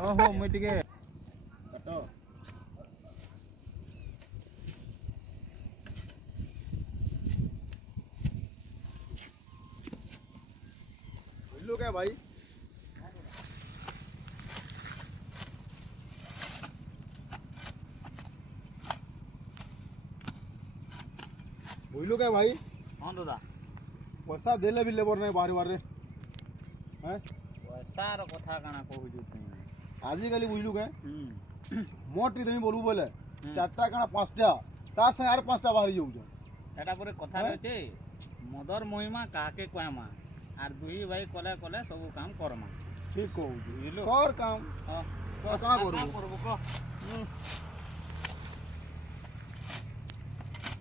ଓହୋ ମୁଇଁ ଟିକେ କାଟ ବୁଝିଲୁ କେ ଭାଇ ବୁଝିଲୁ କେ ଭାଇ ହଁ ଦାଦା ପଇସା ଦେଲେ ବି ଲେବର ନାହିଁ ବାହାରିବାରେ হ্যাঁ ପଇସାର କଥା କାଣା କହୁଛୁ ତୁଇ ଆଜିକାଲି ବୁଝିଲୁ କେ ହୁଁ ମୋଟ ଟିକେ ଦେମି ବୋଲୁ ବୋଲେ ଚାରିଟା କାଣା ପାଞ୍ଚଟା ତା ସାଙ୍ଗେ ଆର ପାଞ୍ଚଟା ବାହାରି ଯାଉଛ ସେଟା ପରେ କଥାରେ ଅଛି ମଦର ମହିମା କାହାକେ କହେମା ଆର୍ ଦୁହି ଭାଇ କଲେ କଲେ ସବୁ କାମ କରମା ଠିକ କହୁଛୁ ବୁଝିଲୁ କର କାମ ହଁ କାଣା କରିବୁ করবো কহ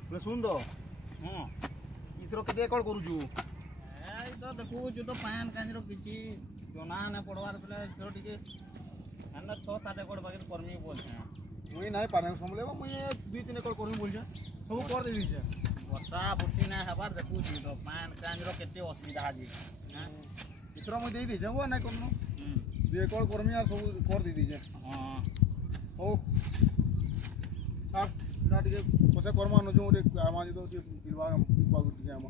ବୋଲେ ଶୁଣ ତ ହଁ ଇଥର କେତେ ଏକଡ଼ କରୁଛୁ এই তো দেখুଛୁ ତ ପାନ୍ କାଞ୍ଜିର କିଛି ଜନା ନାଇଁ ପଡ଼ବାର୍ ବେଲେ ଏଥର ଟିକେ ଏନ୍ତା 6-7 ଏକଡ଼ ବାକି କର୍ମି ବୋଲଛେ ମୁଇଁ ନାଇଁ ପାରେ ସମ୍ଭଲେ ମୁଇଁ 2-3 ଏକଡ଼ କରିମି ବୋଲଛେ ସବୁ କରି ଦେଇଛେ ବର୍ଷା ବୁର୍ଷି ନାଇଁ ହେବାର୍ ଦେଖୁଛୁ ତ ପାନ୍ କାଞ୍ଜିର କେତେ ଅସୁବିଧା ଅଛି ଇଥର ମୁଇଁ ଦେଇ ଦେଇଛେ ହୁଆ ନାଇଁ କରୁନ ହୁଁ 2 ଏକଡ଼ କରମି ଆଉ ସବୁ କରି ଦେଇଛେ ହଁ ହଉ ଛାଡ଼ ଟିକେ ପଛେ କର୍ମା ନ ଯେଉଁ ଟିକେ ଆମ ଟିକେ ବିଲବା ଟିକେ ଆମ